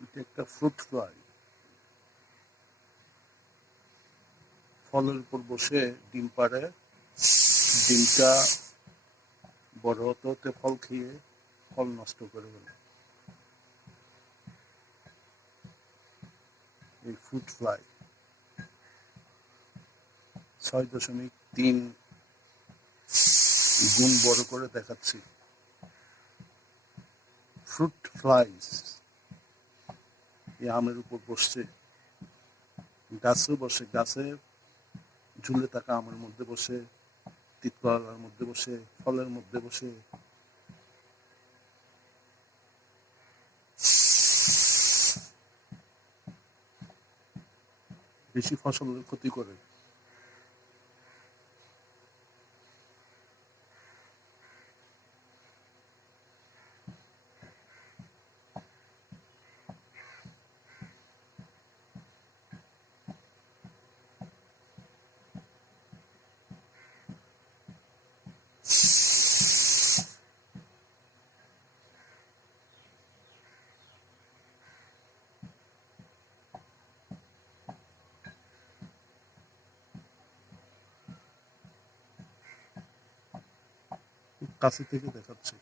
এটা একটা fruit fly. ফলের উপর বসে ডিম পাড়ে। ডিমটা বড় হতে হতে ফল খেয়ে ফল নষ্ট করে ফেলে। এই ফ্রুট ফ্লাই 6.3 গুণ বড় করে দেখাচ্ছি। ফ্রুট ফ্লাইস এই আমের উপর বসছে, গাছে বসে, গাছে ঝুলে থাকা আমের মধ্যে বসে, তিত কলার মধ্যে বসে, ফলের মধ্যে বসে। বেশি ফসলের ক্ষতি করে। কাছে থেকে দেখাচ্ছি।